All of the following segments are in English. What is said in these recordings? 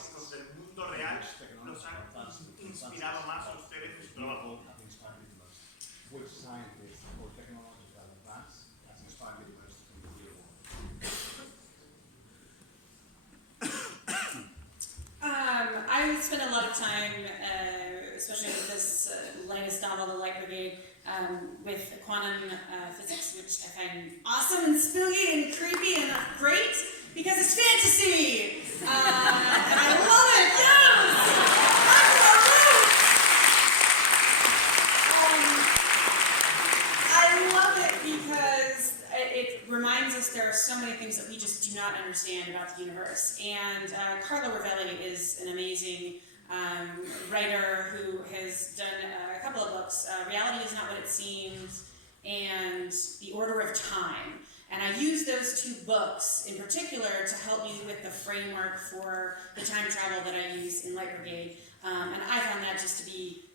tecnológicos del mundo real los han inspirado más a ustedes en su trabajo? Which scientist or technological advance has inspired you the most in the real world? I spent a lot of time, especially with this latest novel, The Light Brigade, with quantum physics, which I find awesome and spooky and creepy and great because it's fantasy! And I love it! Yes! I love it because it reminds us there are so many things that we just do not understand about the universe. And Carlo Rovelli is an amazing writer who has done a couple of books, Reality is Not What It Seems, and The Order of Time. And I use those two books in particular to help me with the framework for the time travel that I use in Light Brigade. And I found that just to be,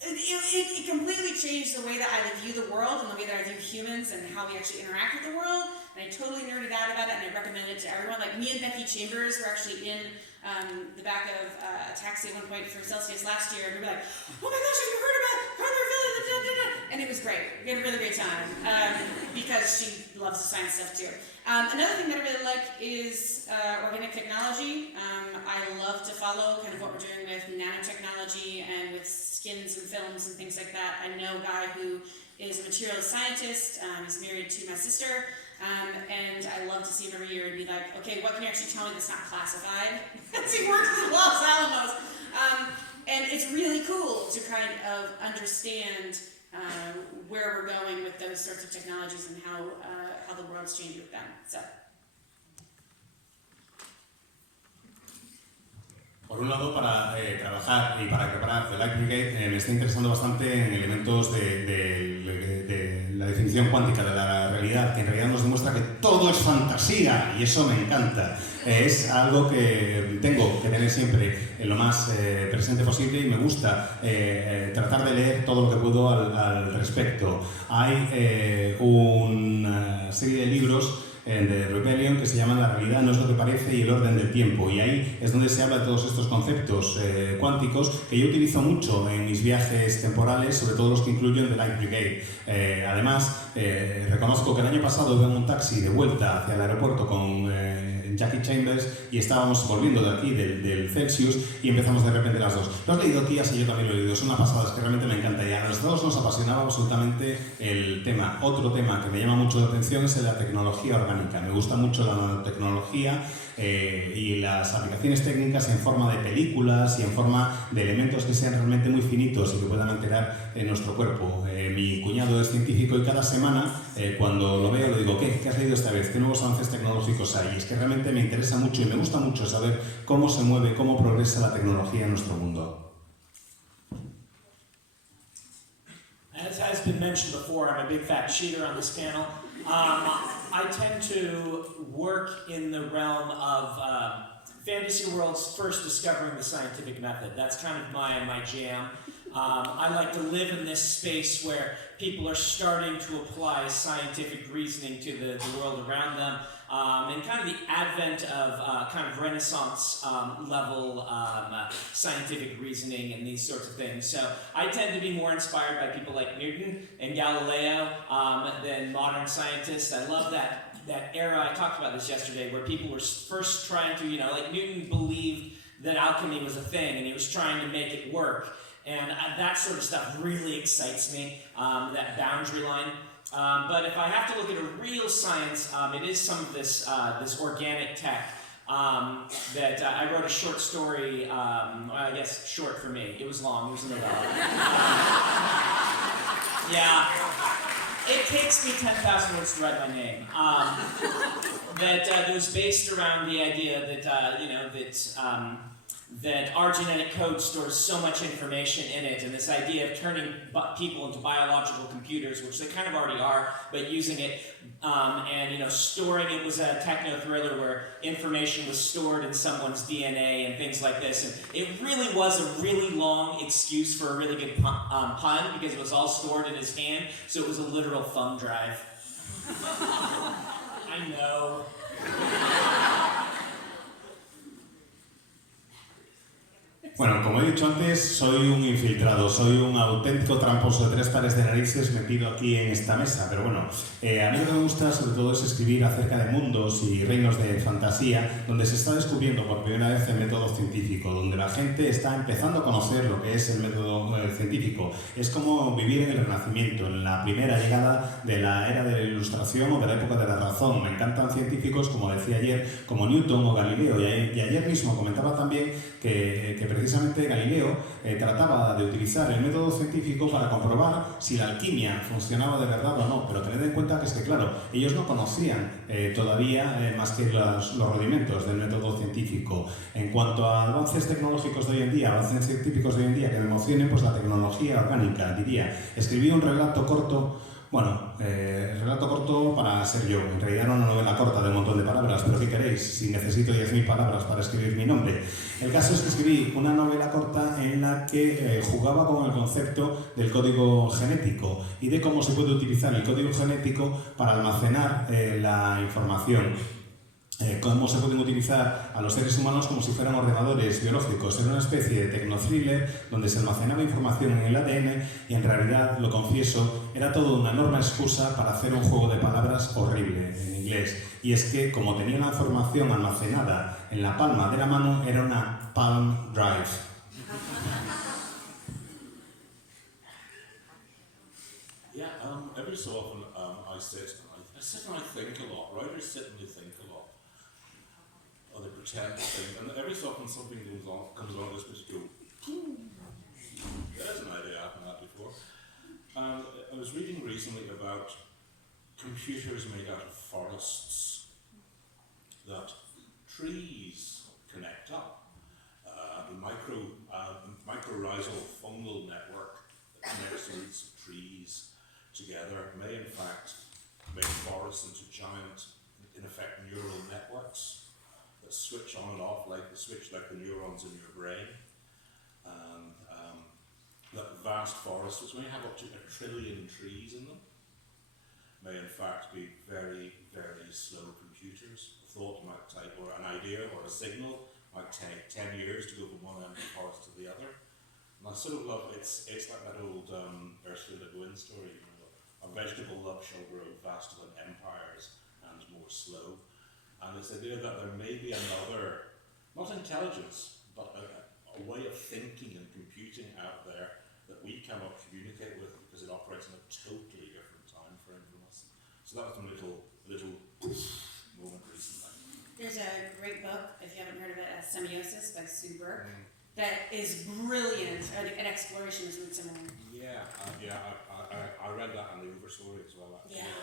it completely changed the way that I view the world and the way that I view humans and how we actually interact with the world. And I totally nerded out about it and I recommend it to everyone. Like me and Becky Chambers were actually in the back of a taxi at one point for Celsius last year, and we were like, oh my gosh, have you heard about Carlo Rovelli? And it was great. We had a really great time because she loves the science stuff too. Another thing that I really like is organic technology. I love to follow kind of what we're doing with nanotechnology and with skins and films and things like that. I know a guy who is a materials scientist. He's married to my sister. And I love to see him every year and be like, okay, what can you actually tell me that's not classified? Because he works at Los Alamos. And it's really cool to kind of understand where we're going with those sorts of technologies and how the world's changed with them. So. Por un lado, para trabajar y para preparar The Light Brigade me está interesando bastante en elementos de la definición cuántica de la realidad, que en realidad nos demuestra que todo es fantasía y eso me encanta. Es algo que tengo que tener siempre lo más presente posible y me gusta tratar de leer todo lo que puedo al respecto. Hay una serie de libros de Rebellion que se llaman La realidad no es lo que parece y el orden del tiempo, y ahí es donde se habla de todos estos conceptos cuánticos que yo utilizo mucho en mis viajes temporales, sobre todo los que incluyen The Light Brigade. Además, reconozco que el año pasado iba en un taxi de vuelta hacia el aeropuerto con Jackie Chambers y estábamos volviendo de aquí, del Celsius, y empezamos de repente las dos. Lo has leído, tías, y yo también lo he leído. Son una pasada, es que realmente me encanta. Y a los dos nos apasionaba absolutamente el tema. Otro tema que me llama mucho la atención es la tecnología orgánica. Me gusta mucho la nanotecnología y las aplicaciones técnicas en forma de películas y en forma de elementos que sean realmente muy finitos y que puedan alterar nuestro cuerpo. Mi cuñado es científico y cada semana, cuando lo veo, le digo, ¿qué has leído esta vez? ¿Qué nuevos avances tecnológicos hay? Y es que realmente me interesa mucho y me gusta mucho saber cómo se mueve, cómo progresa la tecnología en nuestro mundo. As has been mentioned before, I'm a big fat cheater on this panel. I tend to work in the realm of fantasy worlds first discovering the scientific method. That's kind of my jam. I like to live in this space where people are starting to apply scientific reasoning to the world around them, and kind of the advent of kind of Renaissance level scientific reasoning and these sorts of things. So I tend to be more inspired by people like Newton and Galileo than modern scientists. I love that era. I talked about this yesterday, where people were first trying to, like Newton believed that alchemy was a thing and he was trying to make it work. And that sort of stuff really excites me, that boundary line. But if I have to look at a real science, it is some of this organic tech that I wrote a short story, well, I guess short for me. It was long, it was a novella. Yeah, it takes me 10,000 words to write my name. That was based around the idea that, that our genetic code stores so much information in it, and this idea of turning people into biological computers, which they kind of already are, but using it and storing it was a techno thriller where information was stored in someone's DNA and things like this. And it really was a really long excuse for a really good pun because it was all stored in his hand, so it was a literal thumb drive. I know. Bueno, como he dicho antes, soy un infiltrado, soy un auténtico tramposo de 3 pares de narices metido aquí en esta mesa, pero bueno, a mí lo que me gusta sobre todo es escribir acerca de mundos y reinos de fantasía donde se está descubriendo por primera vez el método científico, donde la gente está empezando a conocer lo que es el método científico. Es como vivir en el Renacimiento, en la primera llegada de la era de la Ilustración o de la época de la razón. Me encantan científicos, como decía ayer, como Newton o Galileo, y ayer mismo comentaba también que precisamente Galileo trataba de utilizar el método científico para comprobar si la alquimia funcionaba de verdad o no, pero tened en cuenta que es que, claro, ellos no conocían todavía más que los rudimentos del método científico. En cuanto a avances tecnológicos de hoy en día, avances científicos de hoy en día que me emocionen, pues la tecnología orgánica, diría. Escribí un relato corto. Bueno, relato corto para ser yo. En realidad era una novela corta de un montón de palabras, pero ¿qué queréis? Si necesito 10.000 palabras para escribir mi nombre. El caso es que escribí una novela corta en la que jugaba con el concepto del código genético y de cómo se puede utilizar el código genético para almacenar la información. Cómo se pueden utilizar a los seres humanos como si fueran ordenadores biológicos. Era una especie de tecnothriller donde se almacenaba información en el ADN y en realidad, lo confieso, era todo una enorme excusa para hacer un juego de palabras horrible en inglés. Y es que, como tenía la información almacenada en la palma de la mano, era una palm drive. Yeah, every so often I sit and I think a lot. Writers sit and they think a lot. Or they pretend to think, and every so often something comes along this which you go, there's an idea, I haven't had before. And I was reading recently about computers made out of forests, that trees connect up. The mycorrhizal fungal network that connects the roots of trees together may in fact make forests into giant, in effect, neural networks that switch on and off like the neurons in your brain. And that vast forests, which may have up to 1 trillion trees in them, may in fact be very, very slow computers. A thought might take, or an idea or a signal might take 10 years to go from one end of the forest to the other. And I sort of love, it's like that old Ursula Le Guin story, you know, a vegetable love shall grow faster than empires and more slow. And it's the idea that there may be another, not intelligence, but a way of thinking and computing out there that we cannot communicate with because it operates in a totally different time frame from us. So that was a little moment recently. There's a great book, if you haven't heard of it, Semiosis by Sue Burke, that is brilliant, an exploration of something similar. Yeah, I read that and the overstory as well. Yeah.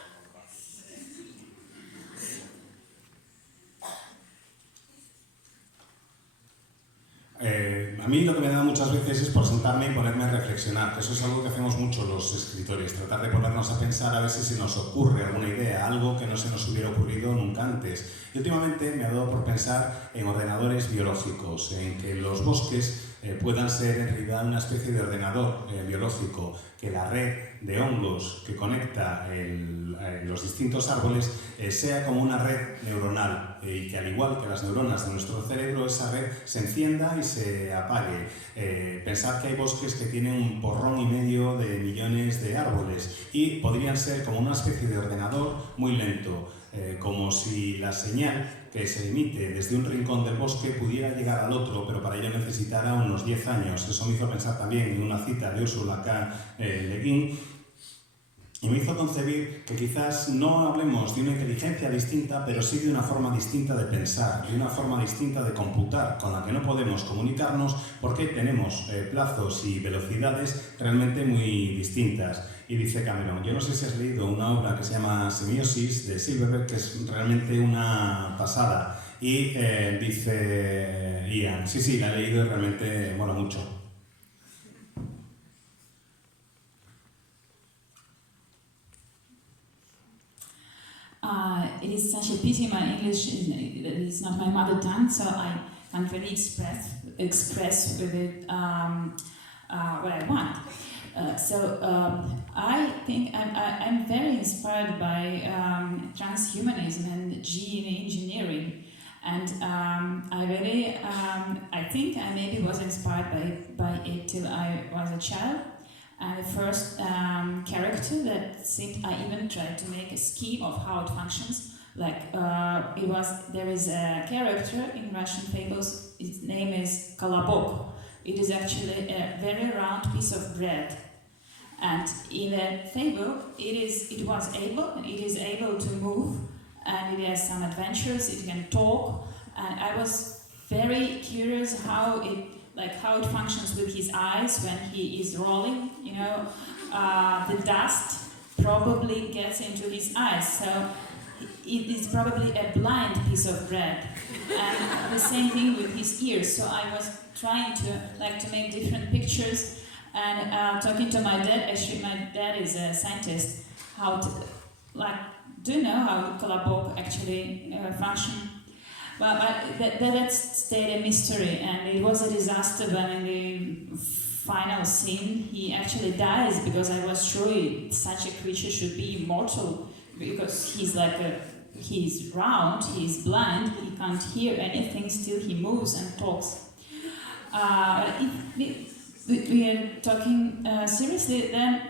A mí lo que me da muchas veces es por sentarme y ponerme a reflexionar, que eso es algo que hacemos mucho los escritores, tratar de ponernos a pensar a ver si se nos ocurre alguna idea, algo que no se nos hubiera ocurrido nunca antes. Y últimamente me ha dado por pensar en ordenadores biológicos, en que los bosques puedan ser en realidad una especie de ordenador biológico, que la red de hongos que conecta los distintos árboles sea como una red neuronal y que al igual que las neuronas de nuestro cerebro, esa red se encienda y se apague. Pensad que hay bosques que tienen 1,5 porrón de millones de árboles y podrían ser como una especie de ordenador muy lento, como si la señal que se emite desde un rincón del bosque pudiera llegar al otro, pero para ello necesitara unos 10 años. Eso me hizo pensar también en una cita de Ursula K. Le Guin, y me hizo concebir que quizás no hablemos de una inteligencia distinta, pero sí de una forma distinta de pensar, de una forma distinta de computar, con la que no podemos comunicarnos porque tenemos plazos y velocidades realmente muy distintas. Y dice Cameron, yo no sé si has leído una obra que se llama Semiosis de Silverberg, que es realmente una pasada. Y dice Ian, sí, la he leído y realmente mola mucho. It is such a pity my English is not my mother tongue, so I can't really express with it what I want. I think I'm very inspired by transhumanism and gene engineering, And I really, I think I maybe was inspired by it till I was a child. And the first character that seemed, I even tried to make a scheme of how it functions. Like there is a character in Russian fables. Its name is Kolobok. It is actually a very round piece of bread. And in a fable, it is able to move, and it has some adventures. It can talk, and I was very curious how it functions with his eyes when he is rolling. The dust probably gets into his eyes, so it is probably a blind piece of bread. And the same thing with his ears. So I was trying to make different pictures. And talking to my dad, actually my dad is a scientist, do you know how the Kolobok actually function? But that stayed a mystery, and it was a disaster when in the final scene he actually dies, because I was sure such a creature should be immortal, because he's round, he's blind, he can't hear anything, still he moves and talks. We are talking seriously, then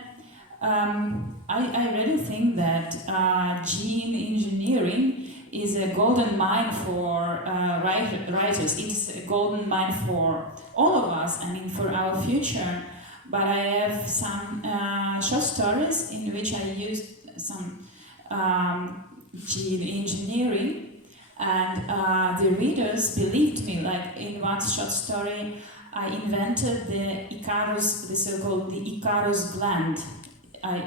I really think that gene engineering is a golden mine for writers. It's a golden mine for all of us, for our future. But I have some short stories in which I used some gene engineering, and the readers believed me. Like in one short story, I invented the so-called Icarus gland,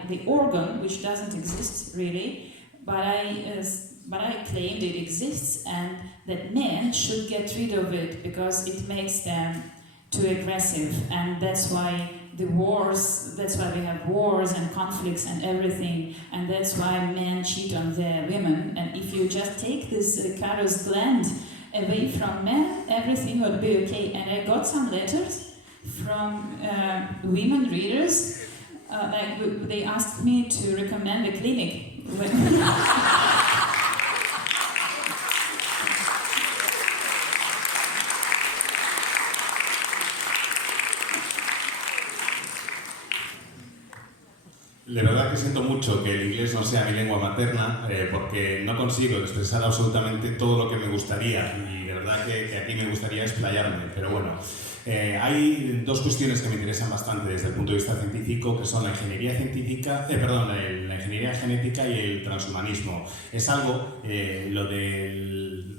the organ which doesn't exist really, but I claimed it exists, and that men should get rid of it because it makes them too aggressive, and that's why we have wars and conflicts and everything, and that's why men cheat on their women. And if you just take this Icarus gland away from men, everything would be okay. And I got some letters from women readers, they asked me to recommend a clinic. De verdad que siento mucho que el inglés no sea mi lengua materna, porque no consigo expresar absolutamente todo lo que me gustaría, y de verdad que aquí me gustaría explayarme, pero bueno. Hay dos cuestiones que me interesan bastante desde el punto de vista científico, que son la ingeniería la ingeniería genética y el transhumanismo. Es algo, lo del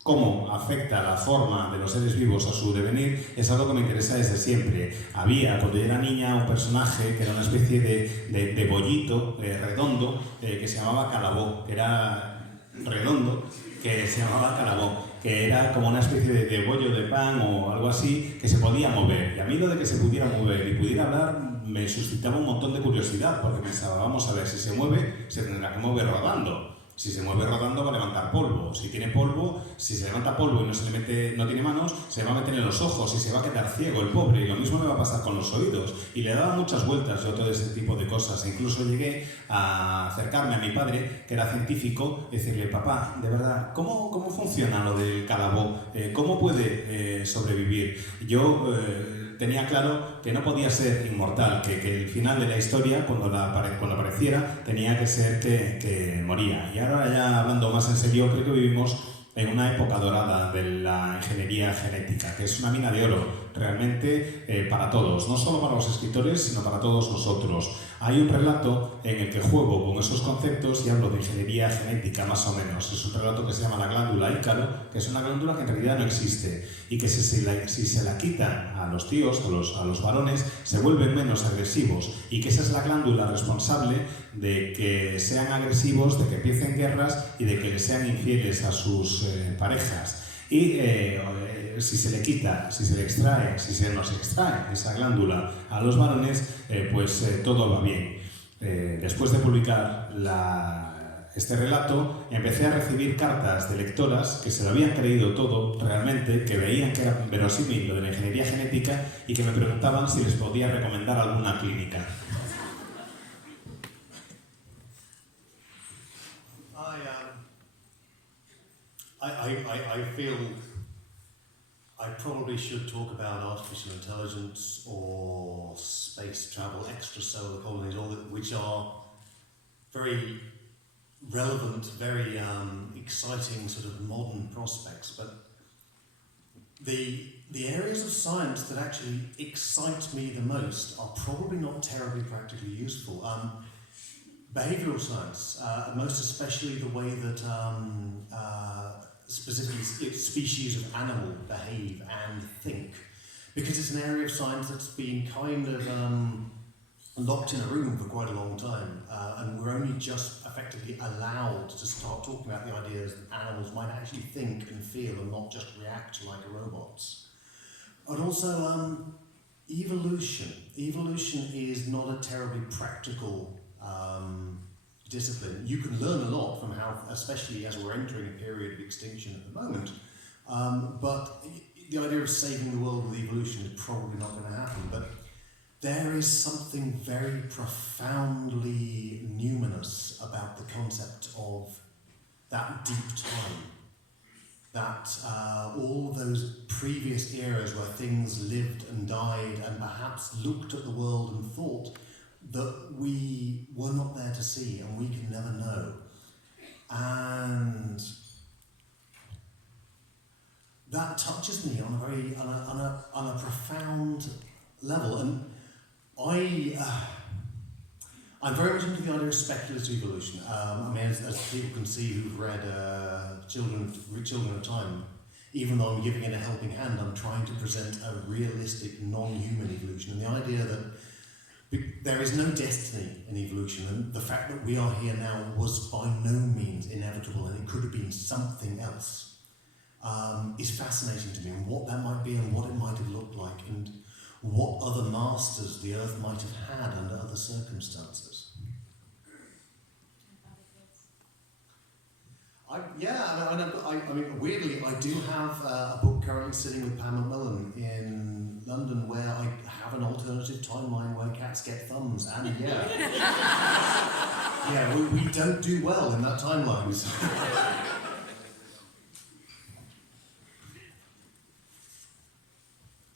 cómo afecta la forma de los seres vivos a su devenir, es algo que me interesa desde siempre. Había, cuando yo era niña, un personaje que era una especie de bollito redondo que se llamaba Calabó, que era redondo, que se llamaba Calabó, que era como una especie de bollo de pan o algo así, que se podía mover. Y a mí lo de que se pudiera mover y pudiera hablar me suscitaba un montón de curiosidad, porque pensaba, vamos a ver, si se mueve, se tendrá que mover rodando. Si se mueve rodando va a levantar polvo. Si tiene polvo, si se levanta polvo y no tiene manos, se va a meter en los ojos y se va a quedar ciego el pobre. Y lo mismo me va a pasar con los oídos. Y le daba muchas vueltas yo todo ese tipo de cosas. E incluso llegué a acercarme a mi padre, que era científico, y decirle, papá, de verdad, ¿cómo funciona lo del Calabó? ¿Cómo puede sobrevivir? Yo tenía claro que no podía ser inmortal, que el final de la historia, cuando apareciera, tenía que ser que moría. Y ahora, ya hablando más en serio, creo que vivimos en una época dorada de la ingeniería genética, que es una mina de oro realmente para todos, no solo para los escritores, sino para todos nosotros. Hay un relato en el que juego con esos conceptos y hablo de ingeniería genética, más o menos. Es un relato que se llama la glándula Ícaro, que es una glándula que en realidad no existe, y que si se la quitan a los tíos, a los varones, se vuelven menos agresivos, y que esa es la glándula responsable de que sean agresivos, de que empiecen guerras y de que les sean infieles a sus parejas. Y si se le quita, si se le extrae, si se nos extrae esa glándula a los varones, todo va bien. Después de publicar este relato, empecé a recibir cartas de lectoras que se lo habían creído todo realmente, que veían que era verosímil lo de la ingeniería genética y que me preguntaban si les podía recomendar alguna clínica. I feel I probably should talk about artificial intelligence or space travel, extrasolar colonies, all that, which are very relevant, very exciting sort of modern prospects. But the areas of science that actually excite me the most are probably not terribly practically useful. Behavioural science, most especially the way that specifically species of animal behave and think, because it's an area of science that's been kind of locked in a room for quite a long time, and we're only just effectively allowed to start talking about the ideas that animals might actually think and feel and not just react like robots. And also evolution. Evolution is not a terribly practical discipline. You can learn a lot from how, especially as we're entering a period of extinction at the moment, but the idea of saving the world with evolution is probably not going to happen. But there is something very profoundly numinous about the concept of that deep time, that all those previous eras where things lived and died and perhaps looked at the world and thought that we were not there to see and we can never know. And that touches me on a very on a profound level. And I'm very much into the idea of speculative evolution. I mean, as people can see who've read Children of Time, even though I'm giving it a helping hand, I'm trying to present a realistic, non-human evolution, and the idea that there is no destiny in evolution, and the fact that we are here now was by no means inevitable, and it could have been something else, is fascinating to me, and what that might be and what it might have looked like, and what other masters the Earth might have had under other circumstances. I mean, weirdly, I do have a book currently sitting with Pam Macmillan in London where I have an alternative timeline where cats get thumbs, and yeah, we don't do well in that timeline. So.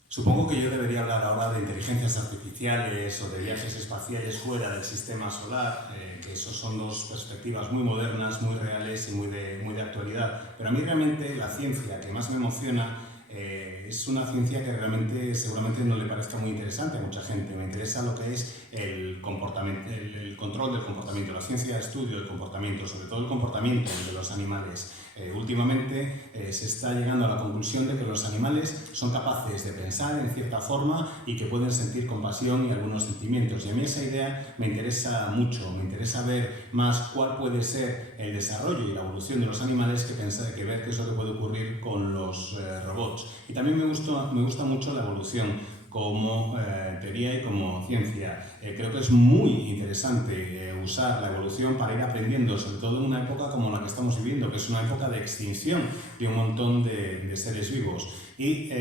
Supongo que yo debería hablar ahora de inteligencias artificiales o de viajes espaciales fuera del sistema solar, que esos son dos perspectivas muy modernas, muy reales y muy de actualidad. Pero a mí realmente la ciencia que más me emociona es una ciencia que realmente seguramente no le parezca muy interesante a mucha gente. Me interesa lo que es el comportamiento, el control del comportamiento, la ciencia de estudio del comportamiento, sobre todo el comportamiento de los animales. Últimamente se está llegando a la conclusión de que los animales son capaces de pensar en cierta forma y que pueden sentir compasión y algunos sentimientos. Y a mí esa idea me interesa mucho, me interesa ver más cuál puede ser el desarrollo y la evolución de los animales que ver qué es lo que puede ocurrir con los robots. Y también me gusta mucho la evolución como teoría y como ciencia. Creo que es muy interesante usar la evolución para ir aprendiendo, sobre todo en una época como la que estamos viviendo, que es una época de extinción de un montón de seres vivos. Y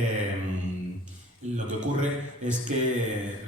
lo que ocurre es que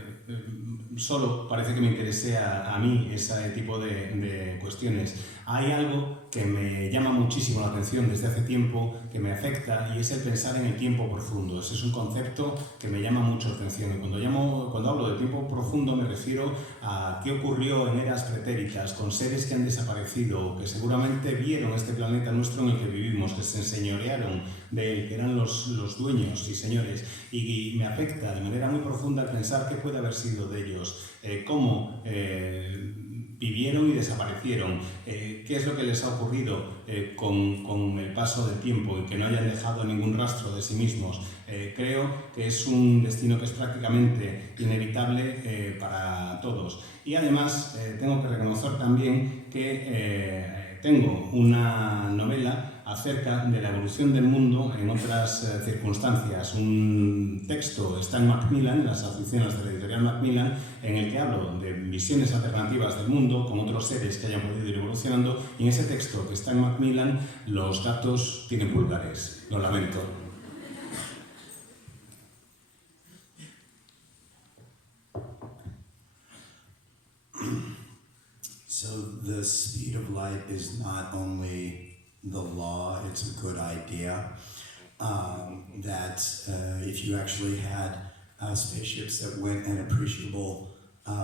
solo parece que me interese a mí ese tipo de cuestiones. Hay algo que me llama muchísimo la atención desde hace tiempo, que me afecta, y es el pensar en el tiempo profundo. Ese es un concepto que me llama mucho la atención. Y cuando hablo de tiempo profundo me refiero a qué ocurrió en eras pretéritas con seres que han desaparecido, que seguramente vieron este planeta nuestro en el que vivimos, que se enseñorearon de él, que eran los dueños y señores. Y me afecta de manera muy profunda el pensar qué puede haber sido de ellos, cómo vivieron y desaparecieron, qué es lo que les ha ocurrido con el paso del tiempo y que no hayan dejado ningún rastro de sí mismos. Creo que es un destino que es prácticamente inevitable para todos. Y además tengo que reconocer también que tengo una novela acerca de la evolución del mundo en otras circunstancias. Un texto está en Macmillan, en las oficinas de la editorial Macmillan, en el que hablo de visiones alternativas del mundo con otros seres que hayan podido ir evolucionando, y en ese texto que está en Macmillan los gatos tienen pulgares. Lo lamento. So the speed of light is not only the law, it's a good idea. That if you actually had spaceships that went an appreciable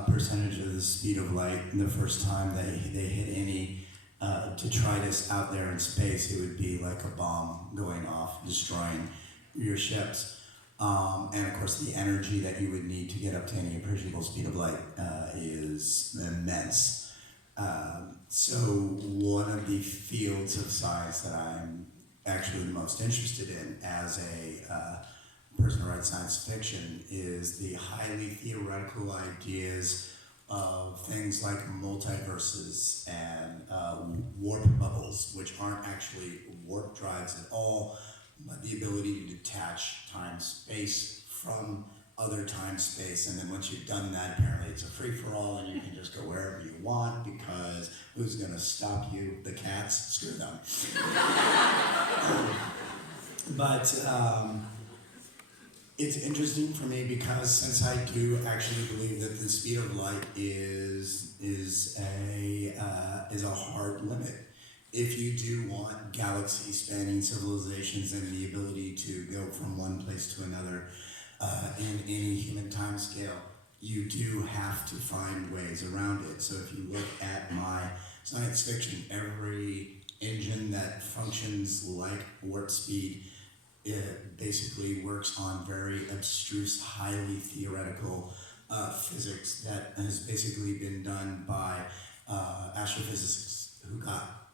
percentage of the speed of light the first time they hit any detritus out there in space, it would be like a bomb going off, destroying your ships. And of course, the energy that you would need to get up to any appreciable speed of light is immense. So one of the fields of science that I'm actually the most interested in as a person who writes science fiction is the highly theoretical ideas of things like multiverses and warp bubbles, which aren't actually warp drives at all, but the ability to detach time-space from other time-space, and then once you've done that, apparently it's a free-for-all and you can just go wherever you want, because who's gonna stop you? The cats? Screw them. But it's interesting for me because since I do actually believe that the speed of light is a hard limit. If you do want galaxy-spanning civilizations and the ability to go from one place to another in any human time scale, you do have to find ways around it. So if you look at my science fiction, every engine that functions like warp speed, it basically works on very abstruse, highly theoretical physics that has basically been done by astrophysicists who got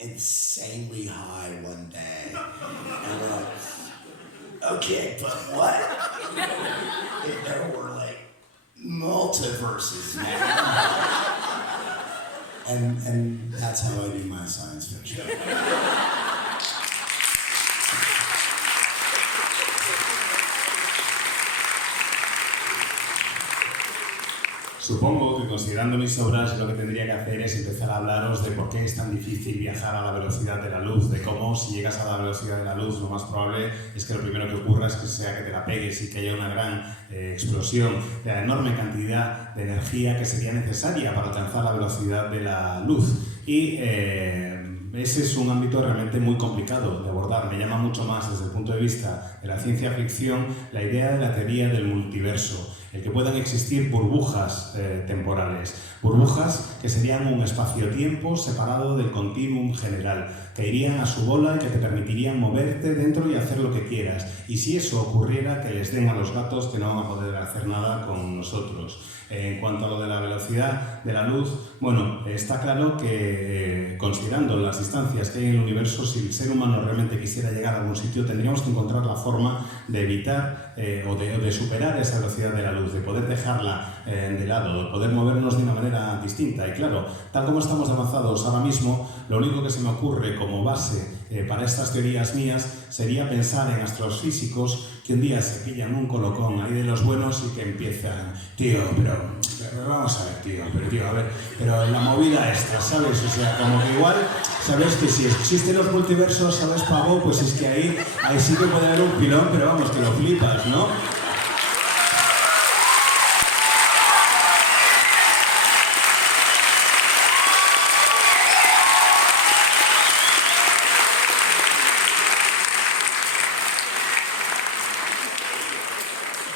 insanely high one day. And we're like, okay, but what? If there were like multiverses now. And that's how I do my science fiction. Supongo que considerando mis obras lo que tendría que hacer es empezar a hablaros de por qué es tan difícil viajar a la velocidad de la luz, de cómo si llegas a la velocidad de la luz lo más probable es que lo primero que ocurra es que sea que te la pegues y que haya una gran explosión de la enorme cantidad de energía que sería necesaria para alcanzar la velocidad de la luz. Y ese es un ámbito realmente muy complicado de abordar. Me llama mucho más desde el punto de vista de la ciencia ficción la idea de la teoría del multiverso, el que puedan existir burbujas temporales, burbujas que serían un espacio-tiempo separado del continuum general, que irían a su bola y que te permitirían moverte dentro y hacer lo que quieras. Y si eso ocurriera, que les den a los gatos que no van a poder hacer nada con nosotros. En cuanto a lo de la velocidad de la luz, bueno, está claro que considerando las distancias que hay en el universo, si el ser humano realmente quisiera llegar a algún sitio, tendríamos que encontrar la forma de evitar o de superar esa velocidad de la luz, de poder dejarla de lado, de poder movernos de una manera distinta. Y claro, tal como estamos avanzados ahora mismo, lo único que se me ocurre como base para estas teorías mías sería pensar en astrofísicos que un día se pillan un colocón ahí de los buenos y que empiezan, tío, pero vamos a ver, tío, a ver, pero la movida esta, ¿sabes? O sea, como que igual, ¿sabes? Que si existen los multiversos, ¿sabes, pavo? Pues es que ahí sí que puede haber un pilón, pero vamos, que lo flipas, ¿no?